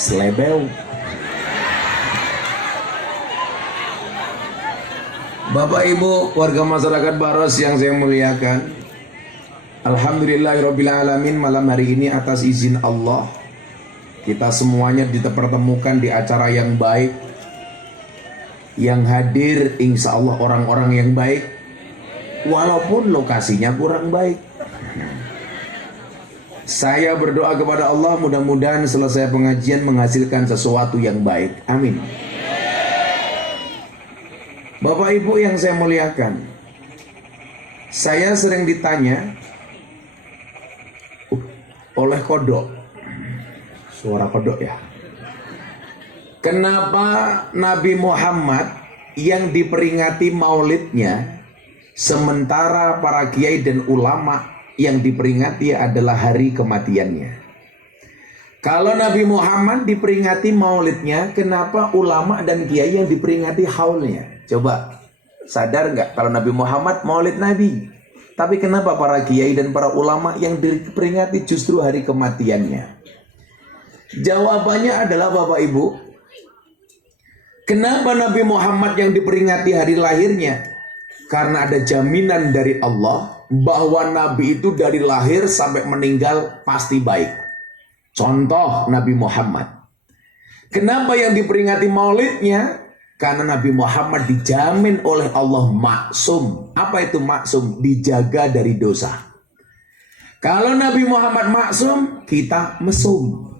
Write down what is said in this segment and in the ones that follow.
Slebeu. Bapak Ibu warga masyarakat Baros yang saya muliakan, alhamdulillahirrabbilalamin, malam hari ini atas izin Allah kita semuanya dipertemukan di acara yang baik. Yang hadir insya Allah orang-orang yang baik, walaupun lokasinya kurang baik. Saya berdoa kepada Allah mudah-mudahan selesai pengajian menghasilkan sesuatu yang baik. Amin. Bapak Ibu yang saya muliakan, saya sering ditanya oleh kodok, suara kodok ya, kenapa Nabi Muhammad yang diperingati maulidnya sementara para kiai dan ulama yang diperingati adalah hari kematiannya? Kalau Nabi Muhammad diperingati maulidnya, kenapa ulama dan kiai yang diperingati haulnya? Coba sadar nggak kalau Nabi Muhammad maulid Nabi, tapi kenapa para kiai dan para ulama yang diperingati justru hari kematiannya? Jawabannya adalah Bapak Ibu, kenapa Nabi Muhammad yang diperingati hari lahirnya? Karena ada jaminan dari Allah bahwa Nabi itu dari lahir sampai meninggal pasti baik. Contoh Nabi Muhammad. Kenapa yang diperingati maulidnya? Karena Nabi Muhammad dijamin oleh Allah maksum. Apa itu maksum? Dijaga dari dosa. Kalau Nabi Muhammad maksum, kita mesum.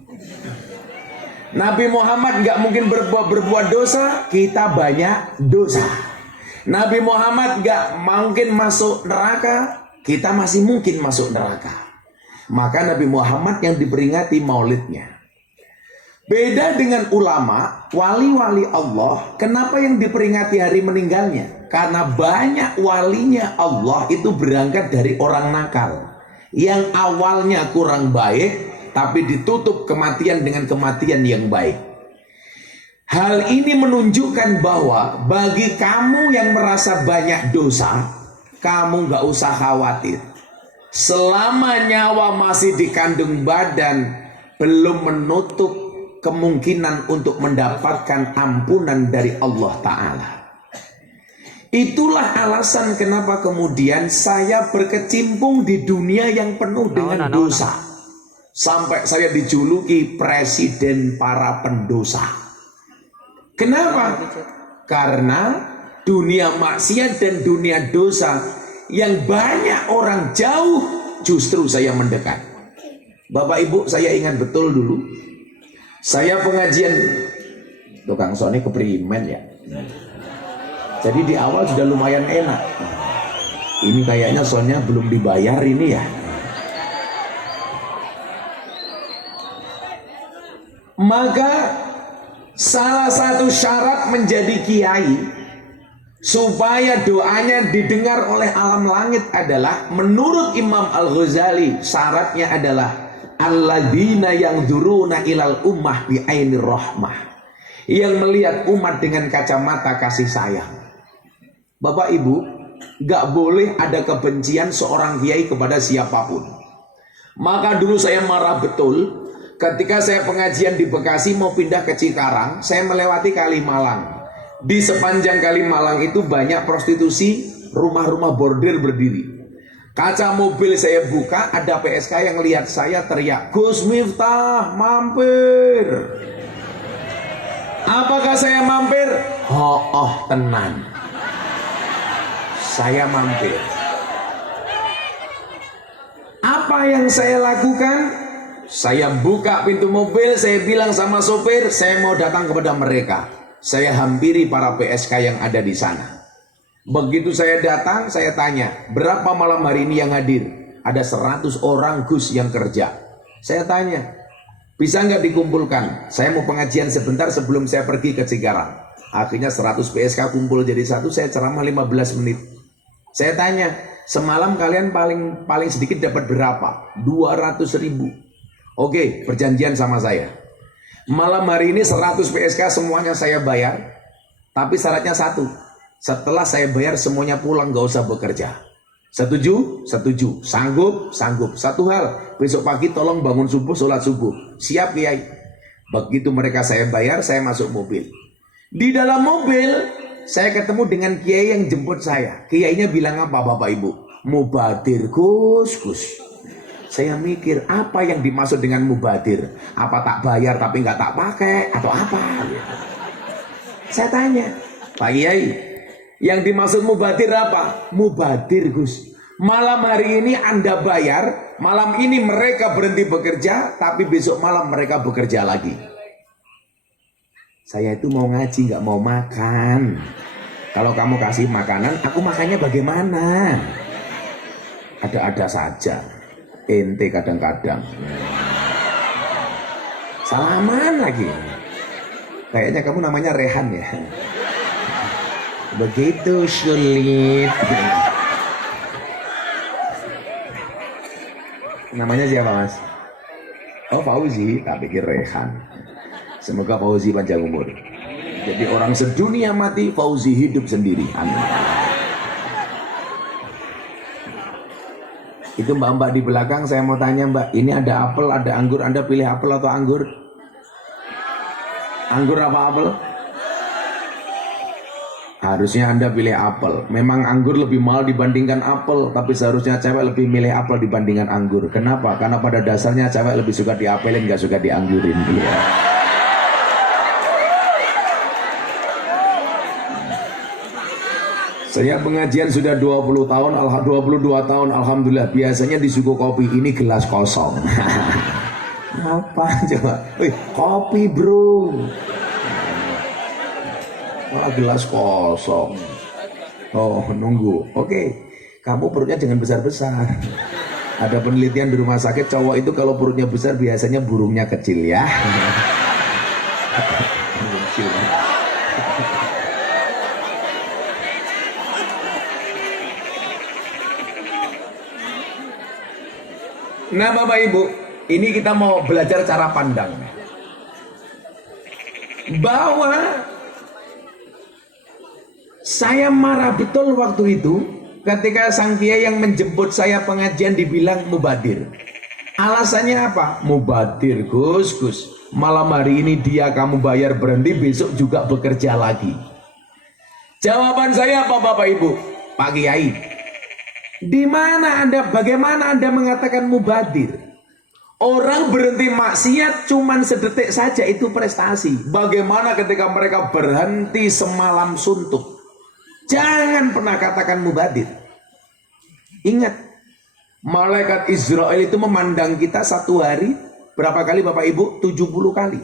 Nabi Muhammad nggak mungkin berbuat dosa, kita banyak dosa. Nabi Muhammad nggak mungkin masuk neraka, kita masih mungkin masuk neraka. Maka Nabi Muhammad yang diperingati maulidnya. Beda dengan ulama, wali-wali Allah, kenapa yang diperingati hari meninggalnya? Karena banyak walinya Allah itu berangkat dari orang nakal, yang awalnya kurang baik, tapi ditutup kematian dengan kematian yang baik. Hal ini menunjukkan bahwa bagi kamu yang merasa banyak dosa, kamu gak usah khawatir. Selama nyawa masih di kandung badan, belum menutup kemungkinan untuk mendapatkan ampunan dari Allah Ta'ala. Itulah alasan kenapa kemudian saya berkecimpung di dunia yang penuh dengan dosa. Sampai saya dijuluki presiden para pendosa. Kenapa? Karena dunia maksiat dan dunia dosa yang banyak orang jauh, justru saya mendekat. Bapak Ibu, saya ingat betul dulu saya pengajian tukang Sony keprimen ya. Jadi di awal sudah lumayan enak. Ini kayaknya soundnya belum dibayar ini ya. Maka salah satu syarat menjadi kiai supaya doanya didengar oleh alam langit adalah menurut Imam Al-Ghazali, syaratnya adalah alladzina yanzuruna ilal ummah bi ainir rahmah, yang melihat umat dengan kacamata kasih sayang. Bapak Ibu, gak boleh ada kebencian seorang kiai kepada siapapun. Maka dulu saya marah betul ketika saya pengajian di Bekasi mau pindah ke Cikarang, saya melewati Kalimalang. Di sepanjang Kalimalang itu banyak prostitusi, rumah-rumah bordir berdiri. Kaca mobil saya buka, ada PSK yang lihat saya teriak, "Gus Miftah, mampir." Apakah saya mampir? Oh, tenan. Saya mampir. Apa yang saya lakukan? Saya buka pintu mobil, saya bilang sama sopir, saya mau datang kepada mereka. Saya hampiri para PSK yang ada di sana. Begitu saya datang, saya tanya, berapa malam hari ini yang hadir? Ada 100 orang Gus yang kerja. Saya tanya, bisa nggak dikumpulkan? Saya mau pengajian sebentar sebelum saya pergi ke Cikarang. Akhirnya 100 PSK kumpul jadi satu, saya ceramah 15 menit. Saya tanya, semalam kalian paling sedikit dapat berapa? 200.000. Oke, perjanjian sama saya. Malam hari ini 100 PSK semuanya saya bayar, tapi syaratnya satu. Setelah saya bayar semuanya pulang, gak usah bekerja. Setuju? Setuju. Sanggup? Sanggup. Satu hal, besok pagi tolong bangun subuh, sholat subuh. Siap Kiai. Begitu mereka saya bayar, saya masuk mobil. Di dalam mobil, saya ketemu dengan kiai yang jemput saya. Kiainya bilang apa Bapak Ibu? Mubadir Gus. Saya mikir apa yang dimaksud dengan mubadir? Apa tak bayar tapi nggak tak pakai atau apa? Saya tanya, Pak Kiai, yang dimaksud mubadir apa? Mubadir Gus. Malam hari ini Anda bayar, malam ini mereka berhenti bekerja, tapi besok malam mereka bekerja lagi. Saya itu mau ngaji, nggak mau makan. Kalau kamu kasih makanan, aku makannya bagaimana? Ada-ada saja. Ente kadang-kadang. Salaman lagi. Kayaknya kamu namanya Rehan ya. Begitu sulit. Namanya siapa Mas? Oh Fauzi, tak pikir Rehan. Semoga Fauzi panjang umur. Jadi orang sedunia mati, Fauzi hidup sendiri. Amin. Itu mbak-mbak di belakang, saya mau tanya mbak, ini ada apel, ada anggur, Anda pilih apel atau anggur? Anggur apa apel? Harusnya Anda pilih apel. Memang anggur lebih mahal dibandingkan apel, tapi seharusnya cewek lebih milih apel dibandingkan anggur. Kenapa? Karena pada dasarnya cewek lebih suka diapelin, gak suka dianggurin. Ya. Saya pengajian sudah 20 tahun, 22 tahun, alhamdulillah. Biasanya di suku kopi ini gelas kosong. Apa coba? Kopi bro. Malah gelas kosong. Oh nunggu. Oke, kamu perutnya jangan besar-besar. Ada penelitian di rumah sakit, cowok itu kalau perutnya besar biasanya burungnya kecil ya. Nah Bapak Ibu, ini kita mau belajar cara pandang. Bahwa saya marah betul waktu itu ketika sang kiai yang menjemput saya pengajian dibilang mubadir. Alasannya apa? Mubadir Gus. Malam hari ini dia kamu bayar berhenti, besok juga bekerja lagi. Jawaban saya apa Bapak Ibu? Pak Kiai, di mana Anda, bagaimana Anda mengatakan mubadir? Orang berhenti maksiat cuman sedetik saja itu prestasi. Bagaimana ketika mereka berhenti semalam suntuk? Jangan pernah katakan mubadir. Ingat, malaikat Israel itu memandang kita satu hari berapa kali Bapak Ibu? 70 kali.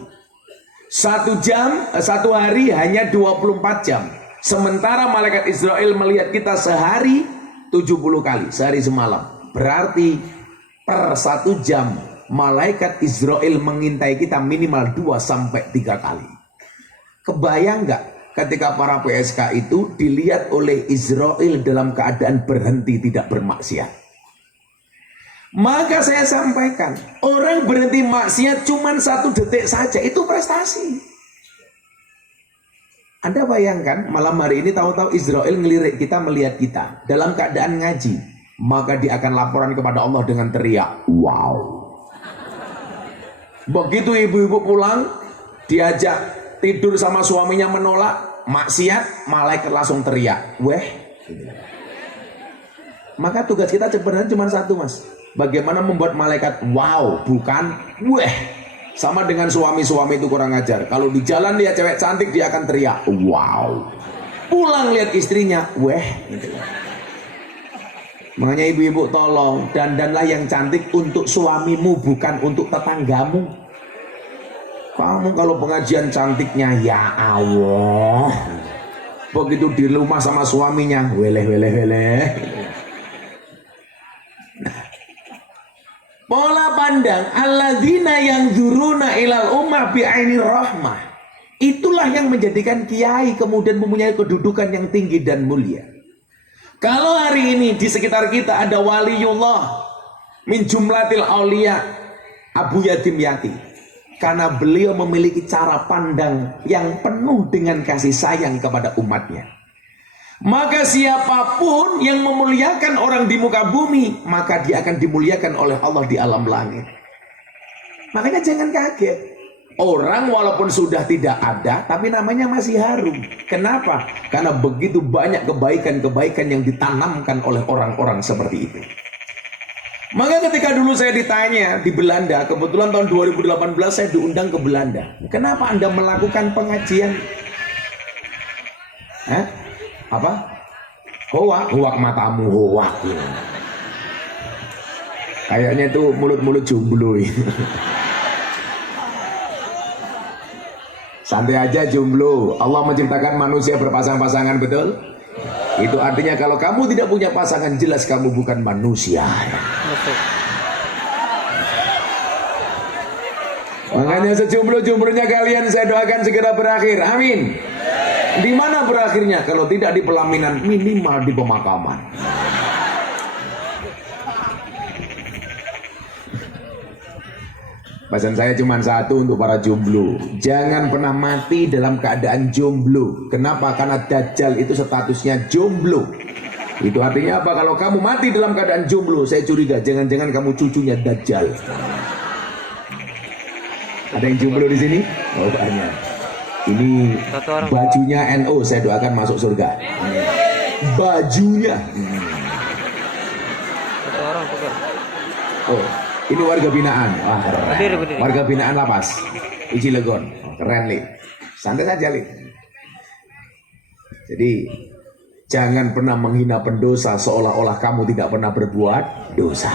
Satu hari hanya 24 jam. Sementara malaikat Israel melihat kita sehari 70 kali, sehari semalam. Berarti per 1 jam malaikat Israel mengintai kita minimal 2-3 kali. Kebayang nggak ketika para PSK itu dilihat oleh Israel dalam keadaan berhenti tidak bermaksiat? Maka saya sampaikan, orang berhenti maksiat cuma 1 detik saja itu prestasi. Anda bayangkan malam hari ini tahu-tahu Israel ngelirik kita, melihat kita dalam keadaan ngaji, maka dia akan laporan kepada Allah dengan teriak, wow. Begitu ibu-ibu pulang, diajak tidur sama suaminya menolak, maksiat, malaikat langsung teriak, weh. Maka tugas kita sebenarnya cuma satu Mas, bagaimana membuat malaikat wow, bukan weh. Sama dengan suami-suami itu kurang ajar. Kalau di jalan lihat cewek cantik dia akan teriak wow. Pulang lihat istrinya weh gitu. Makanya ibu-ibu tolong dandanlah yang cantik untuk suamimu, bukan untuk tetanggamu. Kamu kalau pengajian cantiknya ya Allah, begitu di rumah sama suaminya weleh. Pola pandang alladzina yang zuruna ilal ummah bi'aini rahmah. Itulah yang menjadikan kiai kemudian mempunyai kedudukan yang tinggi dan mulia. Kalau hari ini di sekitar kita ada waliullah min jumlatil aulia Abu Yatim Yati, karena beliau memiliki cara pandang yang penuh dengan kasih sayang kepada umatnya. Maka siapapun yang memuliakan orang di muka bumi, maka dia akan dimuliakan oleh Allah di alam langit. Makanya jangan kaget Orang walaupun sudah tidak ada, tapi namanya masih harum. Kenapa? Karena begitu banyak kebaikan-kebaikan yang ditanamkan oleh orang-orang seperti itu. Maka ketika dulu saya ditanya di Belanda, kebetulan tahun 2018 saya diundang ke Belanda. Kenapa Anda melakukan pengajian? Apa? Hoak? Hoak matamu, hoak. Kayaknya itu mulut-mulut jomblo. Santai aja jomblo. Allah menciptakan manusia berpasang-pasangan, betul? Itu artinya kalau kamu tidak punya pasangan, jelas kamu bukan manusia. Makanya sejomblo-jomblonya kalian saya doakan segera berakhir. Amin. Di mana berakhirnya? Kalau tidak di pelaminan, minimal di pemakaman. Pesan saya cuma satu untuk para jomblo. Jangan pernah mati dalam keadaan jomblo. Kenapa? Karena Dajjal itu statusnya jomblo. Itu artinya apa? Kalau kamu mati dalam keadaan jomblo, saya curiga jangan-jangan kamu cucunya Dajjal. Ada yang jomblo di sini? Oh, banyak. Ini bajunya NO, saya doakan masuk surga. Bajunya. Oh. Ini warga binaan. Wah, keren. Warga binaan lapas di Cilegon. Keren, Li. Santai saja, Li. Jadi jangan pernah menghina pendosa seolah-olah kamu tidak pernah berbuat dosa.